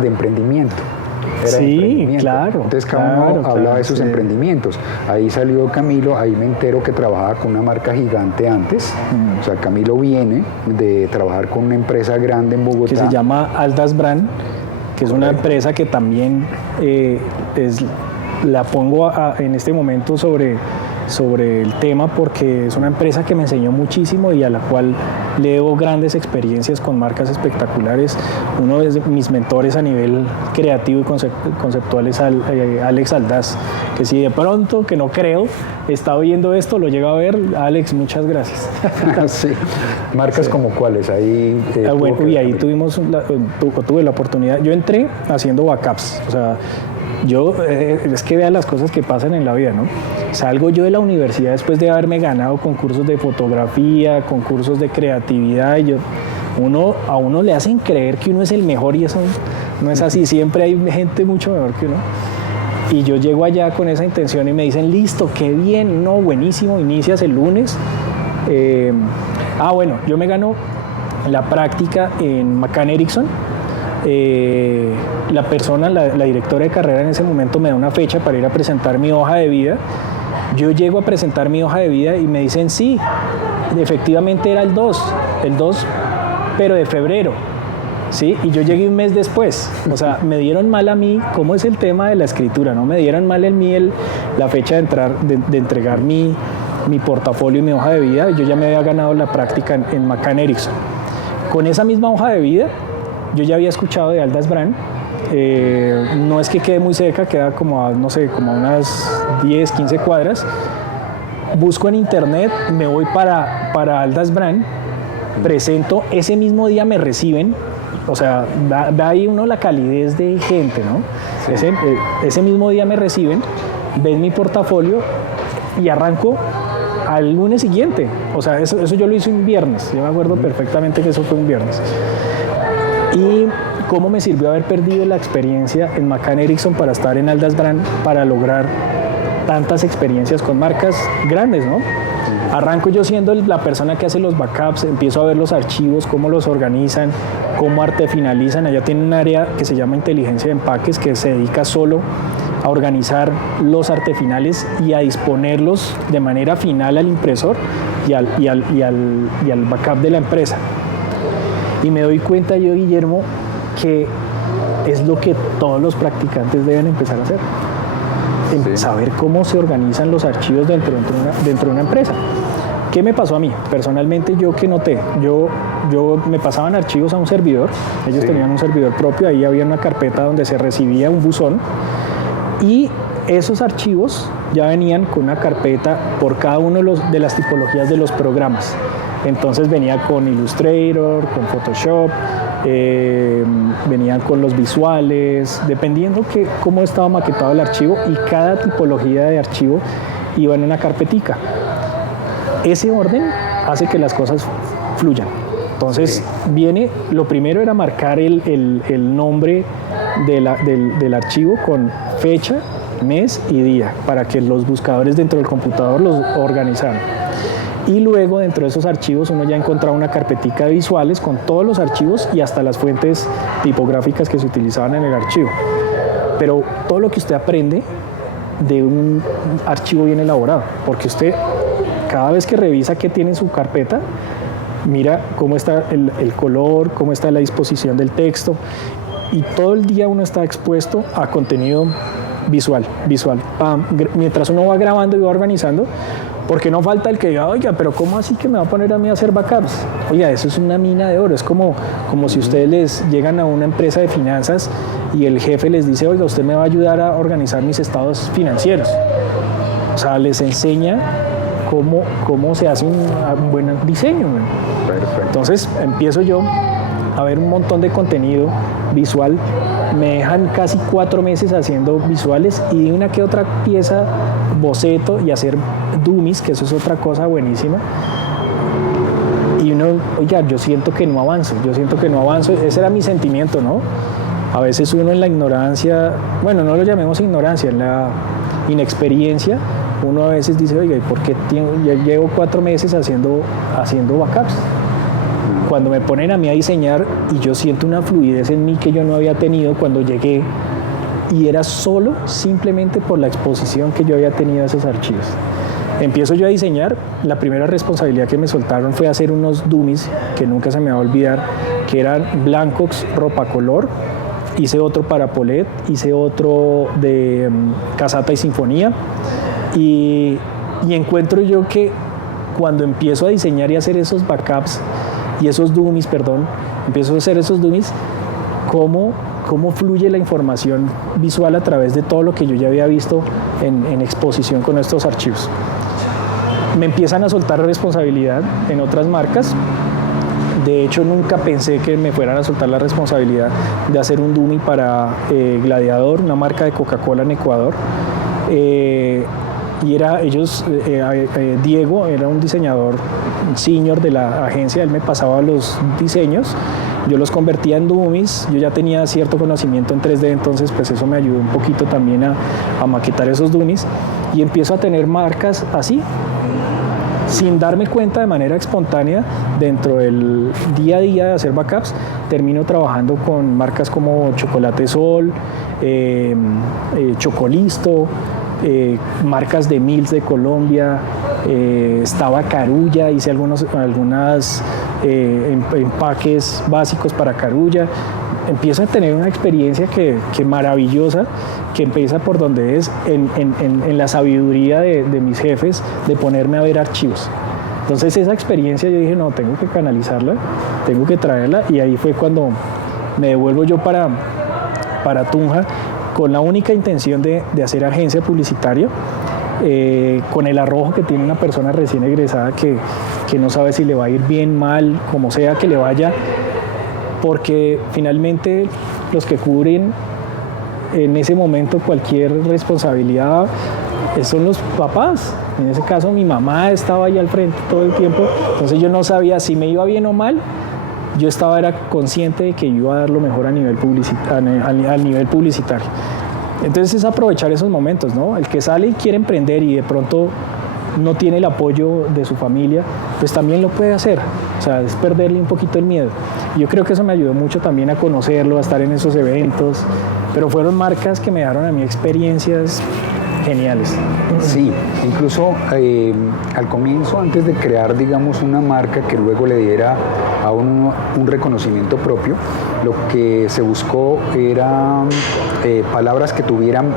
De emprendimiento. Sí, claro. Entonces cada uno hablaba de sus emprendimientos. Ahí salió Camilo, ahí me entero que trabajaba con una marca gigante antes. O sea, Camilo viene de trabajar con una empresa grande en Bogotá. Que se llama Aldas Brand, que es una empresa que también la pongo en este momento sobre el tema, porque es una empresa que me enseñó muchísimo y a la cual le debo grandes experiencias con marcas espectaculares. Uno de mis mentores a nivel creativo y conceptual es Alex Aldaz, que si de pronto, que no creo, está oyendo esto, lo llega a ver. Alex, muchas gracias. Sí. ¿Marcas como cuáles? Ahí, ahí tuve la oportunidad. Yo entré haciendo backups, o sea, es que vean las cosas que pasan en la vida, ¿no? Salgo yo de la universidad después de haberme ganado concursos de fotografía, concursos de creatividad, y a uno le hacen creer que uno es el mejor, y eso no es así. Siempre hay gente mucho mejor que uno. Y yo llego allá con esa intención y me dicen, listo, qué bien, no, buenísimo, inicias el lunes. Yo me gano la práctica en McCann Erickson. La persona, la directora de carrera en ese momento me da una fecha para ir a presentar mi hoja de vida. Yo llego a presentar mi hoja de vida y me dicen, sí, efectivamente era el 2, pero de febrero, ¿sí? Y yo llegué un mes después. O sea, me dieron mal a mí, ¿cómo es el tema de la escritura? ¿No? Me dieron mal en mí la fecha de entregar mi portafolio y mi hoja de vida. Yo ya me había ganado la práctica en McCann Erickson. Con esa misma hoja de vida, yo ya había escuchado de Aldas Brand. No es que quede muy cerca, queda como a unas 10, 15 cuadras. Busco en internet, me voy para Aldas Brand, presento, ese mismo día me reciben. O sea, ve ahí uno la calidez de gente, ¿no? Sí. Ese mismo día me reciben, ven mi portafolio y arranco al lunes siguiente. O sea, eso yo lo hice un viernes. Yo me acuerdo perfectamente que eso fue un viernes. Y cómo me sirvió haber perdido la experiencia en McCann Erickson para estar en Aldas Brand, para lograr tantas experiencias con marcas grandes, ¿no? Arranco yo siendo la persona que hace los backups, empiezo a ver los archivos, cómo los organizan, cómo artefinalizan. Allá tienen un área que se llama inteligencia de empaques, que se dedica solo a organizar los artefinales y a disponerlos de manera final al impresor y al backup de la empresa. Y me doy cuenta yo, Guillermo, que es lo que todos los practicantes deben empezar a hacer. Saber cómo se organizan los archivos dentro de una empresa. ¿Qué me pasó a mí? Personalmente, ¿yo qué noté? Yo me pasaban archivos a un servidor, ellos tenían un servidor propio, ahí había una carpeta donde se recibía un buzón, y esos archivos ya venían con una carpeta por cada uno de las tipologías de los programas. Entonces venía con Illustrator, con Photoshop, venían con los visuales, dependiendo cómo estaba maquetado el archivo, y cada tipología de archivo iba en una carpetica. Ese orden hace que las cosas fluyan. Entonces lo primero era marcar el nombre del archivo con fecha, mes y día, para que los buscadores dentro del computador los organizaran. Y luego dentro de esos archivos uno ya encontraba una carpetica de visuales con todos los archivos y hasta las fuentes tipográficas que se utilizaban en el archivo. Pero todo lo que usted aprende de un archivo bien elaborado, porque usted cada vez que revisa qué tiene en su carpeta, mira cómo está el color, cómo está la disposición del texto, y todo el día uno está expuesto a contenido visual. Mientras uno va grabando y va organizando, porque no falta el que diga, oiga, pero ¿cómo así que me va a poner a mí a hacer backups? Oiga, eso es una mina de oro. Es como si ustedes les llegan a una empresa de finanzas y el jefe les dice, oiga, usted me va a ayudar a organizar mis estados financieros. O sea, les enseña cómo se hace un buen diseño. Perfecto. Entonces empiezo yo a ver un montón de contenido visual. Me dejan casi 4 meses haciendo visuales y de una que otra pieza boceto y hacer dummies, que eso es otra cosa buenísima. Y uno, oiga, yo siento que no avanzo. Ese era mi sentimiento, ¿no? A veces uno en la ignorancia, bueno, no lo llamemos ignorancia, en la inexperiencia, uno a veces dice, oiga, ¿y por qué ya llevo 4 meses haciendo backups? Cuando me ponen a mí a diseñar y yo siento una fluidez en mí que yo no había tenido cuando llegué, y era simplemente por la exposición que yo había tenido a esos archivos. Empiezo yo a diseñar. La primera responsabilidad que me soltaron fue hacer unos dummies que nunca se me va a olvidar, que eran blancos, ropa color. Hice otro para Polet, hice otro de Casata y Sinfonía, y encuentro yo que cuando empiezo a diseñar y hacer esos backups y esos dummies, empiezo a hacer esos dummies, cómo fluye la información visual a través de todo lo que yo ya había visto en exposición con estos archivos. Me empiezan a soltar responsabilidad en otras marcas. De hecho, nunca pensé que me fueran a soltar la responsabilidad de hacer un dummy para Gladiador, una marca de Coca-Cola en Ecuador. Diego era un diseñador senior de la agencia, él me pasaba los diseños, yo los convertía en dummies, yo ya tenía cierto conocimiento en 3D, entonces pues eso me ayudó un poquito también a maquetar esos dummies, y empiezo a tener marcas así, sin darme cuenta, de manera espontánea. Dentro del día a día de hacer backups, termino trabajando con marcas como Chocolate Sol, Chocolisto, marcas de Mills de Colombia, estaba Carulla, hice algunos empaques básicos para Carulla. Empiezo a tener una experiencia que maravillosa, que empieza por donde es en la sabiduría de mis jefes, de ponerme a ver archivos. Entonces esa experiencia yo dije, no, tengo que canalizarla, tengo que traerla, y ahí fue cuando me devuelvo yo para Tunja, con la única intención de hacer agencia publicitaria, con el arrojo que tiene una persona recién egresada que no sabe si le va a ir bien, mal, como sea que le vaya, porque finalmente los que cubren en ese momento cualquier responsabilidad son los papás. En ese caso mi mamá estaba ahí al frente todo el tiempo, entonces yo no sabía si me iba bien o mal. Yo era consciente de que iba a dar lo mejor a nivel publicitario. Entonces es aprovechar esos momentos, ¿no? El que sale y quiere emprender y de pronto no tiene el apoyo de su familia, pues también lo puede hacer. O sea, es perderle un poquito el miedo. Yo creo que eso me ayudó mucho también a conocerlo, a estar en esos eventos, pero fueron marcas que me dieron a mí experiencias geniales. Sí, incluso al comienzo, antes de crear, digamos, una marca que luego le diera a uno un reconocimiento propio, lo que se buscó era palabras que tuvieran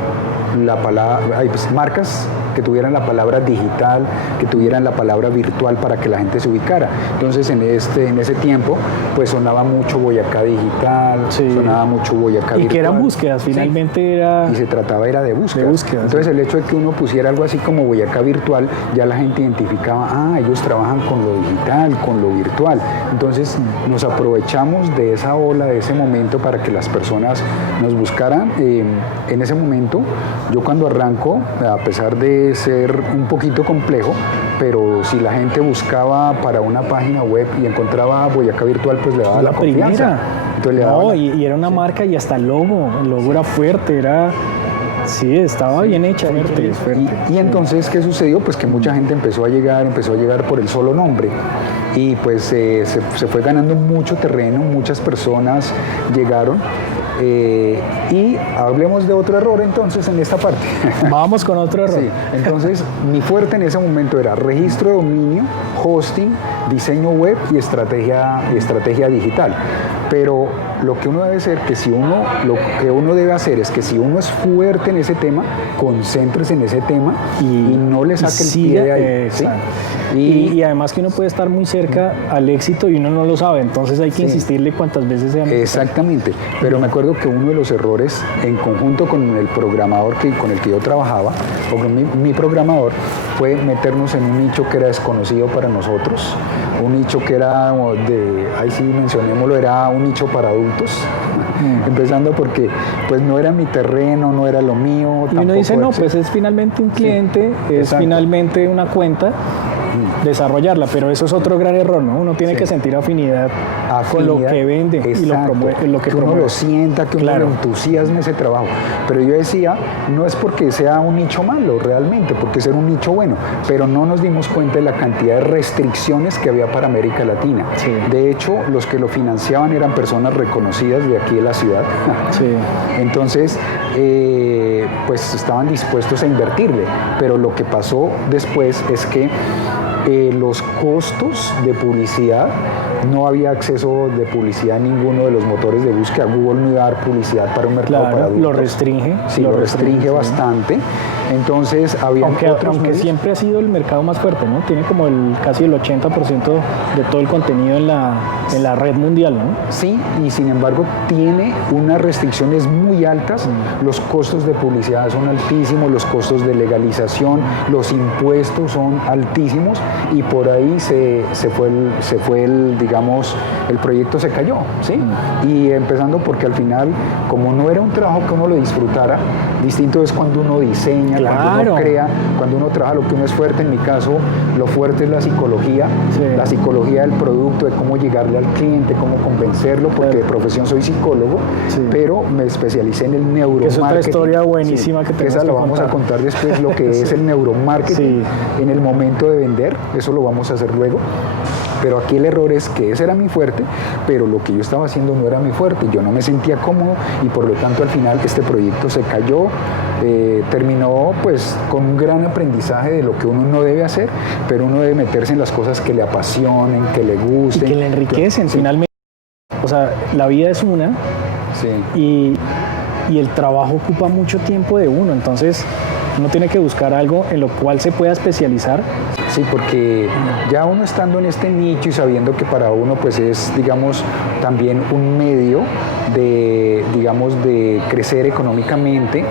la palabra, marcas que tuvieran la palabra digital, que tuvieran la palabra virtual para que la gente se ubicara. Entonces en ese tiempo pues sonaba mucho Boyacá Digital, sí, sonaba mucho Boyacá Virtual. Y que eran búsquedas, finalmente sí, era... Y se trataba de búsquedas. Entonces el hecho de que uno pusiera algo así como Boyacá Virtual, ya la gente identificaba, ellos trabajan con lo digital, con lo virtual. Entonces nos aprovechamos de esa ola, de ese momento para que las personas nos buscaran. En ese momento, yo cuando arranco, a pesar de ser un poquito complejo, pero si la gente buscaba para una página web y encontraba Boyacá Virtual, pues le daba la confianza. Entonces, le daba y era una marca y hasta el logo era fuerte, sí, estaba bien hecha. Fuerte. Y entonces, ¿qué sucedió? Pues que mucha gente empezó a llegar por el solo nombre. Y pues se fue ganando mucho terreno, muchas personas llegaron. Y hablemos de otro error entonces en esta parte. Vamos con otro error. Sí, entonces mi fuerte en ese momento era registro de dominio, hosting, diseño web y estrategia digital. Pero lo que uno debe hacer, lo que uno debe hacer es que si uno es fuerte en ese tema, concéntrese en ese tema y no le saque el pie de ahí. ¿Sí? Y además que uno puede estar muy cerca al éxito y uno no lo sabe, entonces hay que insistirle cuantas veces sea necesario. Exactamente, pero me acuerdo que uno de los errores, en conjunto con el programador con el que yo trabajaba, o con mi programador, fue meternos en un nicho que era desconocido para nosotros, un nicho que era ahí sí mencionémoslo, era un nicho para adultos, empezando porque pues no era mi terreno, no era lo mío. Y uno dice, no, pues es finalmente un cliente, es finalmente una cuenta, desarrollarla, pero eso es otro gran error, ¿no? Uno tiene que sentir afinidad con lo que vende y lo promueve, lo que uno lo sienta, que uno lo entusiasme ese trabajo. Pero yo decía, no es porque sea un nicho malo realmente, porque es un nicho bueno, pero no nos dimos cuenta de la cantidad de restricciones que había para América Latina. Sí. De hecho, los que lo financiaban eran personas reconocidas de aquí de la ciudad. Sí. Entonces, pues estaban dispuestos a invertirle, pero lo que pasó después es que los costos de publicidad, no había acceso de publicidad en ninguno de los motores de búsqueda. Google no iba a dar publicidad para un mercado para adultos. Lo restringe. Sí, lo restringe bastante. Entonces había aunque siempre ha sido el mercado más fuerte, ¿no? Tiene como casi el 80% de todo el contenido en la red mundial, ¿no? Sí, y sin embargo tiene unas restricciones muy altas. Los costos de publicidad son altísimos, los costos de legalización, los impuestos son altísimos, y por ahí se fue digamos, el proyecto se cayó, ¿sí? Y empezando porque al final, como no era un trabajo que uno lo disfrutara, distinto es cuando uno diseña, cuando uno crea, cuando uno trabaja lo que uno es fuerte. En mi caso, lo fuerte es la psicología del producto, de cómo llegarle al cliente, cómo convencerlo, porque de profesión soy psicólogo, pero me especialicé en el neuromarketing. Es otra historia buenísima que tenemos esa lo vamos a contar después, lo que es el neuromarketing en el momento de vender, eso lo vamos a hacer luego. Pero aquí el error es que ese era mi fuerte, pero lo que yo estaba haciendo no era mi fuerte. Yo no me sentía cómodo y por lo tanto al final este proyecto se cayó. Terminó pues con un gran aprendizaje de lo que uno no debe hacer, pero uno debe meterse en las cosas que le apasionen, que le gusten. Y que le enriquecen finalmente. O sea, la vida es una y el trabajo ocupa mucho tiempo de uno, entonces uno tiene que buscar algo en lo cual se pueda especializar. Sí, porque ya uno estando en este nicho y sabiendo que para uno pues es, digamos, también un medio de digamos, de crecer económicamente,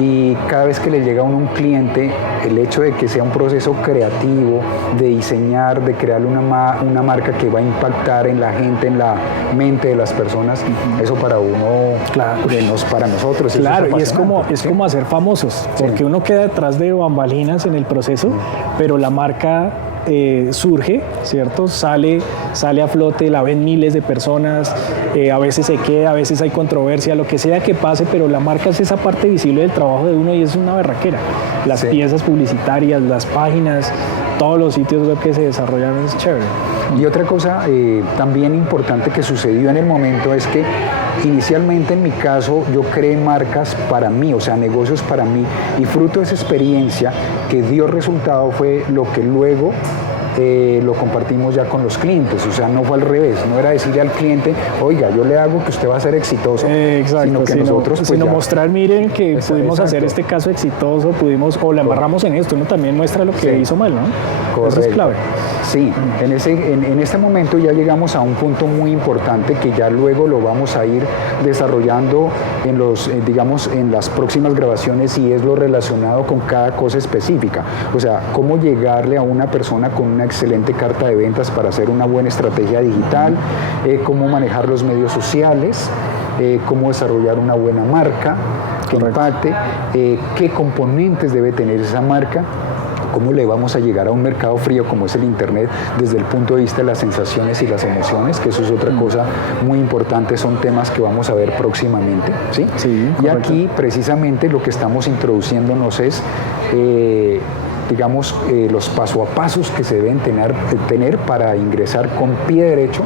y cada vez que le llega a uno un cliente, el hecho de que sea un proceso creativo, de diseñar, de crear una marca que va a impactar en la gente, en la mente de las personas, eso para uno, claro, para nosotros. Claro, y es como hacer famosos, porque uno queda detrás de bambalinas en el proceso, pero la marca surge, ¿cierto? Sale a flote, la ven miles de personas, a veces se queda, a veces hay controversia, lo que sea que pase, pero la marca es esa parte visible del trabajo de uno y es una berraquera. Las piezas publicitarias, las páginas, todos los sitios web que se desarrollan es chévere. Y otra cosa también importante que sucedió en el momento es que inicialmente en mi caso yo creé marcas para mí, o sea, negocios para mí, y fruto de esa experiencia que dio resultado fue lo que luego lo compartimos ya con los clientes, o sea, no fue al revés, no era decirle al cliente, oiga, yo le hago que usted va a ser exitoso, exacto, sino que nosotros sino mostrar, miren que pudimos hacer este caso exitoso, o la embarramos en esto, uno también muestra lo que hizo mal, ¿no? Correcto. Eso es clave. Sí, en este momento ya llegamos a un punto muy importante que ya luego lo vamos a ir desarrollando en digamos, en las próximas grabaciones, y es lo relacionado con cada cosa específica. O sea, cómo llegarle a una persona con una excelente carta de ventas para hacer una buena estrategia digital, cómo manejar los medios sociales, cómo desarrollar una buena marca que impacte, qué componentes debe tener esa marca, cómo le vamos a llegar a un mercado frío como es el Internet desde el punto de vista de las sensaciones y las emociones, que eso es otra cosa muy importante, son temas que vamos a ver próximamente, ¿sí? Sí, y aquí precisamente lo que estamos introduciéndonos es digamos, los paso a pasos que se deben tener para ingresar con pie derecho,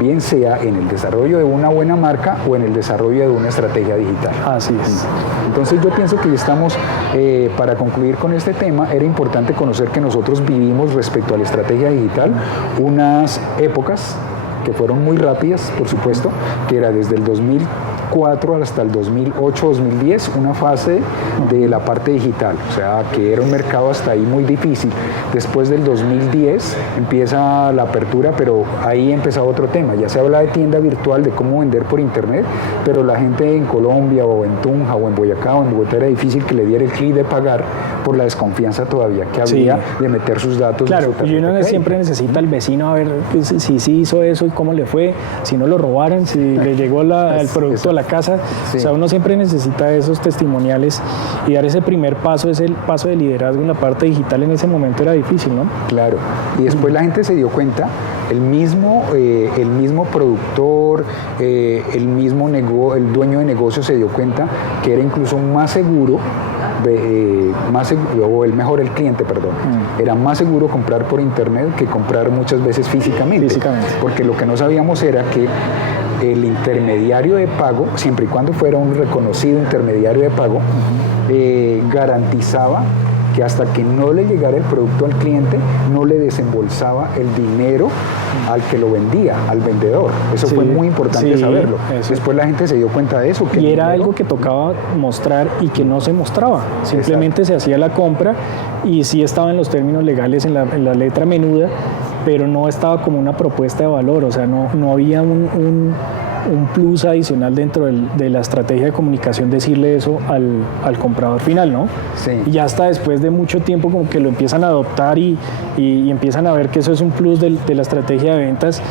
bien sea en el desarrollo de una buena marca o en el desarrollo de una estrategia digital. Así es. Entonces yo pienso que ya estamos, para concluir con este tema, era importante conocer que nosotros vivimos respecto a la estrategia digital unas épocas que fueron muy rápidas, por supuesto, que era desde el 2004 hasta el 2008-2010, una fase de la parte digital, o sea, que era un mercado hasta ahí muy difícil. Después del 2010 empieza la apertura, pero ahí empezaba otro tema. Ya se habla de tienda virtual, de cómo vender por internet, pero la gente en Colombia o en Tunja o en Boyacá o en Bogotá era difícil que le diera el clic de pagar por la desconfianza todavía que había de meter sus datos. Claro, y uno siempre necesita al vecino a ver si hizo eso y cómo le fue, si no lo robaron, si le llegó el producto a la casa. O sea, uno siempre necesita esos testimoniales, y dar ese primer paso, es el paso de liderazgo en la parte digital. En ese momento era difícil, ¿no? Claro, y después la gente se dio cuenta, el mismo productor, el dueño de negocio se dio cuenta que era incluso más seguro, el cliente, era más seguro comprar por internet que comprar muchas veces físicamente. Porque lo que no sabíamos era que el intermediario de pago, siempre y cuando fuera un reconocido intermediario de pago, garantizaba que hasta que no le llegara el producto al cliente, no le desembolsaba el dinero al que lo vendía, al vendedor. Eso fue muy importante saberlo. Después la gente se dio cuenta de eso. Y era algo que tocaba mostrar y que no se mostraba. Simplemente se hacía la compra y sí estaba en los términos legales, en la letra menuda, pero no estaba como una propuesta de valor. O sea, no había un plus adicional dentro de la estrategia de comunicación, decirle eso al comprador final, ¿no? Sí. Y ya hasta después de mucho tiempo como que lo empiezan a adoptar y empiezan a ver que eso es un plus de la estrategia de ventas,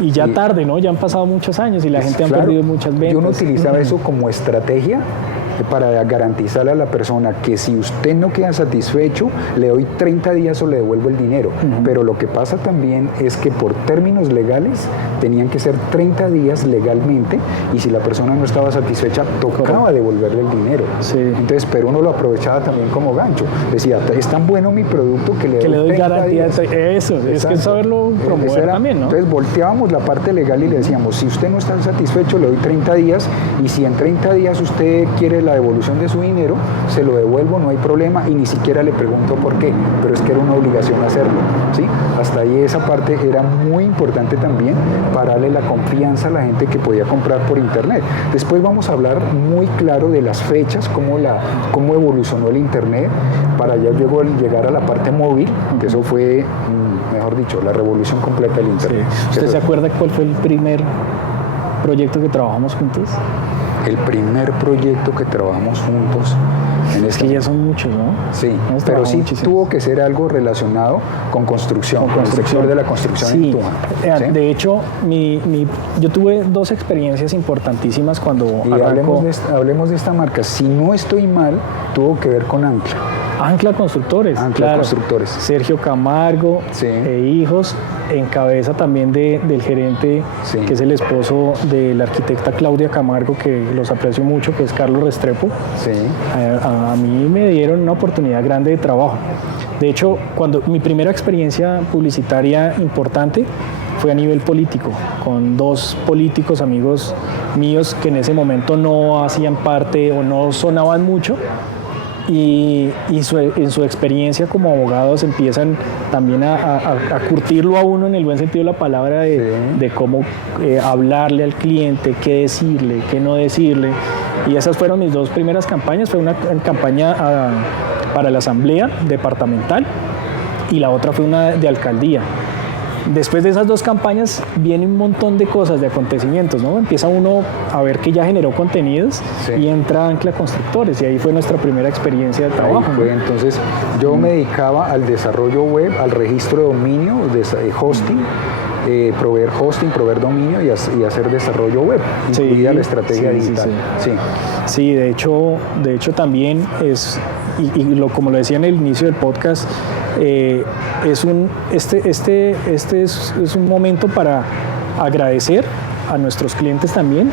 y ya tarde, ¿no? Ya han pasado muchos años y la gente ha perdido muchas ventas. Yo no utilizaba eso como estrategia para garantizarle a la persona que si usted no queda satisfecho, le doy 30 días o le devuelvo el dinero. Pero lo que pasa también es que por términos legales tenían que ser 30 días legalmente, y si la persona no estaba satisfecha, tocaba devolverle el dinero. Entonces, pero uno lo aprovechaba también como gancho. Decía, es tan bueno mi producto que le doy garantía. Eso, es que saberlo promover también, ¿no? Entonces volteábamos la parte legal y le decíamos, si usted no está satisfecho, le doy 30 días, y si en 30 días usted quiere la devolución de su dinero, se lo devuelvo, no hay problema, y ni siquiera le pregunto por qué, pero es que era una obligación hacerlo, ¿sí? Hasta ahí esa parte era muy importante también para darle la confianza a la gente que podía comprar por internet. Después vamos a hablar muy claro de las fechas, cómo evolucionó el internet para ya luego llegar a la parte móvil, que eso fue, mejor dicho, la revolución completa del internet. ¿Usted se acuerda cuál fue el primer proyecto que trabajamos juntos? El primer proyecto que trabajamos juntos. Es que ya son muchos, ¿no? Sí, pero sí tuvo que ser algo relacionado con construcción, con el sector de la construcción en Tunja. ¿Sí? De hecho, yo tuve 2 experiencias importantísimas cuando arrancó. Hablemos de esta marca. Si no estoy mal, tuvo que ver con Ancla. Ancla Constructores. Ancla Constructores. Sergio Camargo e hijos, en cabeza también del gerente, que es el esposo de la arquitecta Claudia Camargo, que los aprecio mucho, que es Carlos Restrepo. Sí. A mí me dieron una oportunidad grande de trabajo. De hecho, mi primera experiencia publicitaria importante fue a nivel político, con 2 políticos amigos míos que en ese momento no hacían parte o no sonaban mucho. Y en su experiencia como abogados empiezan también a curtirlo a uno en el buen sentido de la palabra de cómo hablarle al cliente, qué decirle, qué no decirle. Y esas fueron mis 2 primeras campañas. Fue una campaña para la asamblea departamental y la otra fue una de alcaldía. Después de esas 2 campañas viene un montón de cosas, de acontecimientos, ¿no? Empieza uno a ver que ya generó contenidos y entra Ancla Constructores, y ahí fue nuestra primera experiencia de trabajo. Entonces yo me dedicaba al desarrollo web, al registro de dominio, de hosting, proveer hosting, proveer dominio y hacer desarrollo web, incluida la estrategia digital. Sí, de hecho también es, como lo decía en el inicio del podcast, es un momento para agradecer a nuestros clientes también,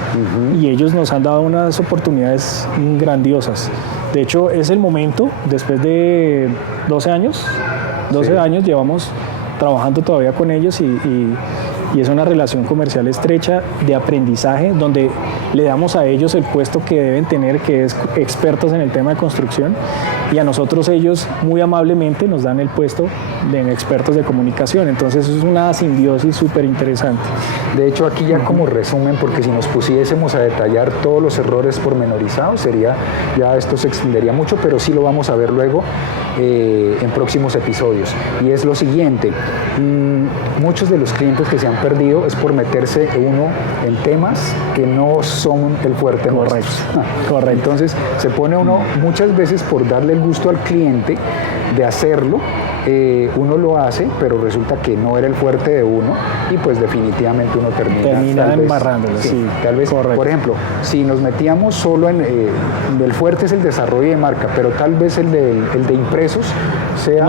y ellos nos han dado unas oportunidades grandiosas. De hecho, es el momento, después de 12 años llevamos trabajando todavía con ellos, y es una relación comercial estrecha de aprendizaje, donde le damos a ellos el puesto que deben tener, que es expertos en el tema de construcción, y a nosotros ellos muy amablemente nos dan el puesto de expertos de comunicación. Entonces es una simbiosis súper interesante. De hecho, aquí ya como resumen, porque si nos pusiésemos a detallar todos los errores pormenorizados, ya esto se extendería mucho, pero sí lo vamos a ver luego en próximos episodios. Y es lo siguiente, muchos de los clientes que se han perdido es por meterse uno en temas que no son el fuerte nuestro. Correcto. Entonces se pone uno muchas veces por darle el gusto al cliente de hacerlo, uno lo hace, pero resulta que no era el fuerte de uno, y pues definitivamente uno termina embarrándolo. Tal vez, correcto. Por ejemplo, si nos metíamos solo en el fuerte es el desarrollo de marca, pero tal vez el de impresos sea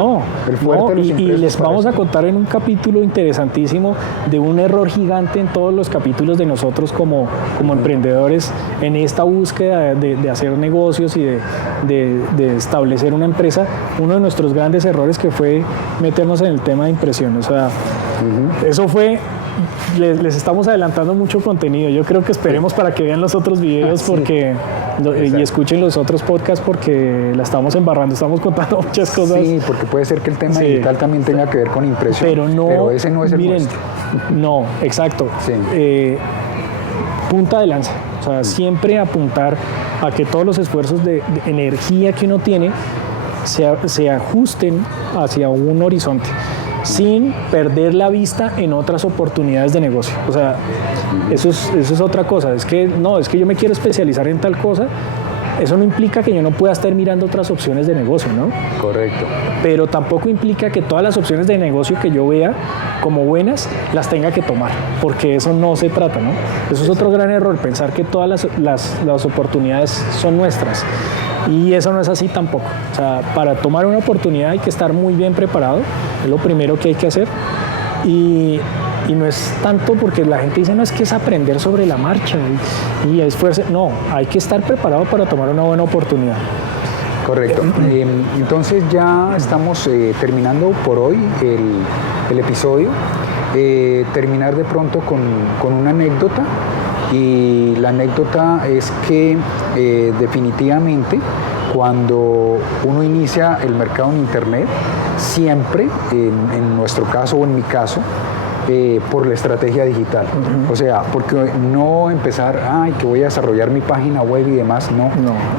el fuerte de los impresos. Y les vamos a contar en un capítulo interesantísimo de un error gigante en todos los capítulos de nosotros como emprendedores en esta búsqueda de hacer negocios y de establecer una empresa. Uno de nuestros grandes errores que fue meternos en el tema de impresión. O sea, eso fue... Les estamos adelantando mucho contenido. Yo creo que esperemos para que vean los otros videos y escuchen los otros podcasts, porque la estamos embarrando, estamos contando muchas cosas. Sí, porque puede ser que el tema digital también tenga que ver con impresión, pero ese no es el nuestro. No, exacto. Punta de lanza. O sea, siempre apuntar a que todos los esfuerzos de energía que uno tiene se ajusten hacia un horizonte, sin perder la vista en otras oportunidades de negocio. O sea, eso es otra cosa. Es que yo me quiero especializar en tal cosa. Eso no implica que yo no pueda estar mirando otras opciones de negocio, ¿no? Correcto. Pero tampoco implica que todas las opciones de negocio que yo vea como buenas las tenga que tomar, porque eso no se trata, ¿no? Eso es otro gran error, pensar que todas las oportunidades son nuestras. Y eso no es así tampoco. O sea, para tomar una oportunidad hay que estar muy bien preparado, es lo primero que hay que hacer. Y no es tanto porque la gente dice, no, es que es aprender sobre la marcha y esfuerzo. No, hay que estar preparado para tomar una buena oportunidad. Correcto. Entonces ya estamos terminando por hoy el episodio. Terminar de pronto con una anécdota. Y la anécdota es que definitivamente cuando uno inicia el mercado en Internet, siempre, en nuestro caso o en mi caso, por la estrategia digital. O sea, porque no empezar, que voy a desarrollar mi página web y demás, no.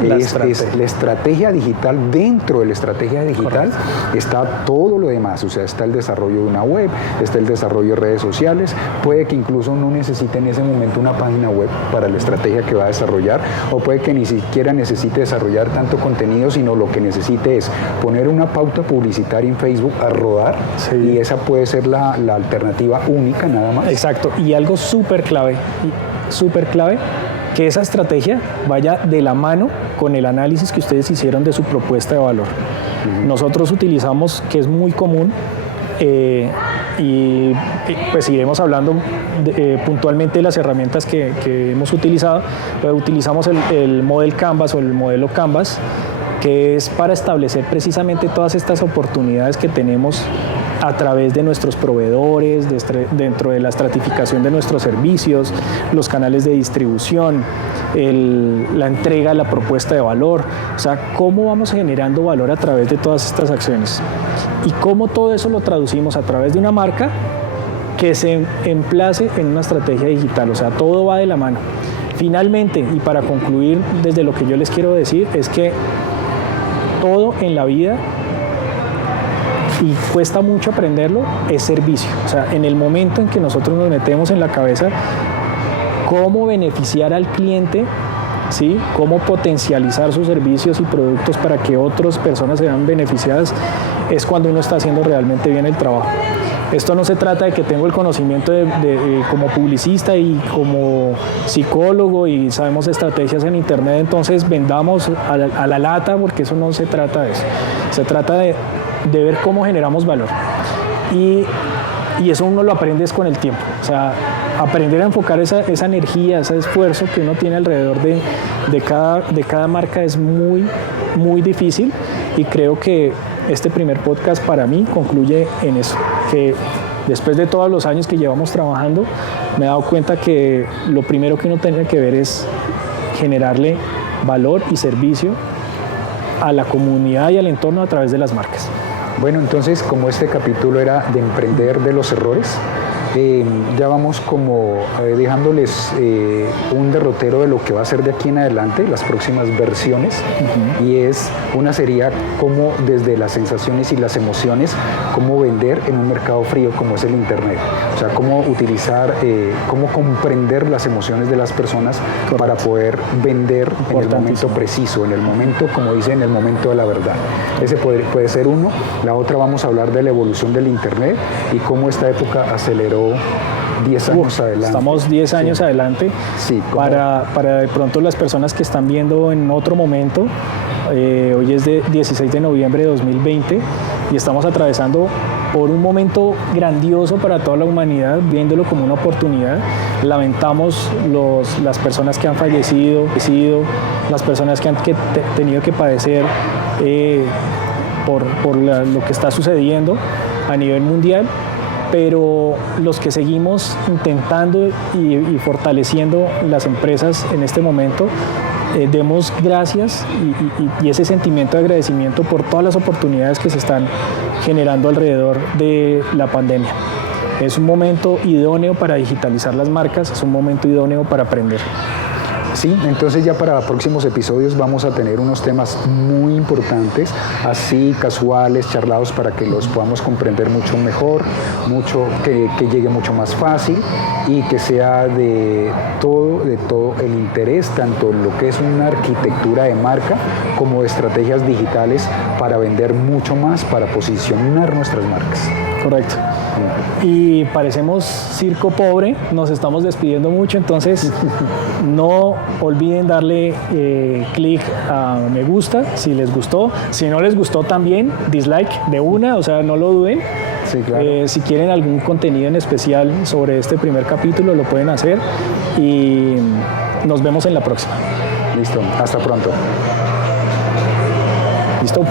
Es la estrategia digital. Dentro de la estrategia digital está todo lo demás. O sea, está el desarrollo de una web, está el desarrollo de redes sociales. Puede que incluso no necesite en ese momento una página web para la estrategia que va a desarrollar, o puede que ni siquiera necesite desarrollar tanto contenido, sino lo que necesite es poner una pauta publicitaria en Facebook a rodar, y esa puede ser la alternativa única nada más. Exacto, y algo súper clave, que esa estrategia vaya de la mano con el análisis que ustedes hicieron de su propuesta de valor. Nosotros utilizamos, que es muy común, y pues iremos hablando puntualmente de las herramientas que hemos utilizado, pero utilizamos el Model Canvas o el modelo Canvas, que es para establecer precisamente todas estas oportunidades que tenemos a través de nuestros proveedores, dentro de la estratificación de nuestros servicios, los canales de distribución, la entrega, la propuesta de valor, o sea, cómo vamos generando valor a través de todas estas acciones y cómo todo eso lo traducimos a través de una marca que se emplace en una estrategia digital, o sea, todo va de la mano. Finalmente, y para concluir desde lo que yo les quiero decir, es que todo en la vida, y cuesta mucho aprenderlo, es servicio. O sea, en el momento en que nosotros nos metemos en la cabeza cómo beneficiar al cliente, ¿sí? Cómo potencializar sus servicios y productos para que otras personas sean beneficiadas, es cuando uno está haciendo realmente bien el trabajo. Esto no se trata de que tengo el conocimiento como publicista y como psicólogo y sabemos estrategias en internet, entonces vendamos a la lata, porque eso no se trata de eso. Se trata de ver cómo generamos valor. Y eso uno lo aprende con el tiempo. O sea, aprender a enfocar esa energía, ese esfuerzo que uno tiene alrededor de cada marca es muy, muy difícil, y creo que este primer podcast para mí concluye en eso, que después de todos los años que llevamos trabajando, me he dado cuenta que lo primero que uno tiene que ver es generarle valor y servicio a la comunidad y al entorno a través de las marcas. Bueno, entonces, como este capítulo era de emprender de los errores, ya vamos como dejándoles un derrotero de lo que va a ser de aquí en adelante, las próximas versiones, y sería como desde las sensaciones y las emociones, cómo vender en un mercado frío como es el internet, o sea, cómo utilizar, cómo comprender las emociones de las personas para poder vender en el momento preciso, en el momento, como dice, en el momento de la verdad. Ese puede ser uno. La otra, vamos a hablar de la evolución del internet y cómo esta época aceleró 10 años adelante. Estamos 10 años adelante. Sí, para de pronto las personas que están viendo en otro momento, hoy es de 16 de noviembre de 2020 y estamos atravesando por un momento grandioso para toda la humanidad, viéndolo como una oportunidad. Lamentamos las personas que han fallecido, las personas que han tenido que padecer por lo que está sucediendo a nivel mundial, pero los que seguimos intentando y fortaleciendo las empresas en este momento, demos gracias y ese sentimiento de agradecimiento por todas las oportunidades que se están generando alrededor de la pandemia. Es un momento idóneo para digitalizar las marcas, es un momento idóneo para aprender. Sí, entonces ya para próximos episodios vamos a tener unos temas muy importantes, así casuales, charlados, para que los podamos comprender mucho mejor, que llegue mucho más fácil y que sea de todo el interés, tanto en lo que es una arquitectura de marca como de estrategias digitales para vender mucho más, para posicionar nuestras marcas. Correcto. Y parecemos circo pobre, nos estamos despidiendo mucho, entonces no olviden darle clic a me gusta si les gustó. Si no les gustó, también dislike de una, o sea, no lo duden. Sí, claro. Si quieren algún contenido en especial sobre este primer capítulo, lo pueden hacer y nos vemos en la próxima. Listo, hasta pronto. Listo.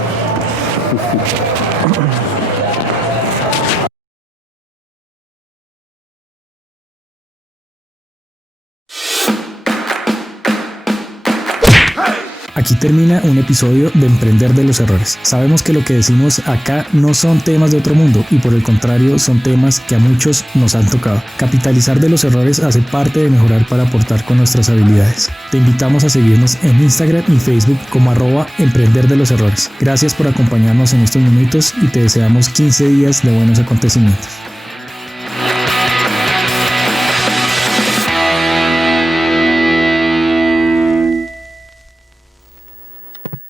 Aquí termina un episodio de Emprender de los Errores. Sabemos que lo que decimos acá no son temas de otro mundo y por el contrario son temas que a muchos nos han tocado. Capitalizar de los errores hace parte de mejorar para aportar con nuestras habilidades. Te invitamos a seguirnos en Instagram y Facebook como @Emprender de los Errores. Gracias por acompañarnos en estos minutos y te deseamos 15 días de buenos acontecimientos.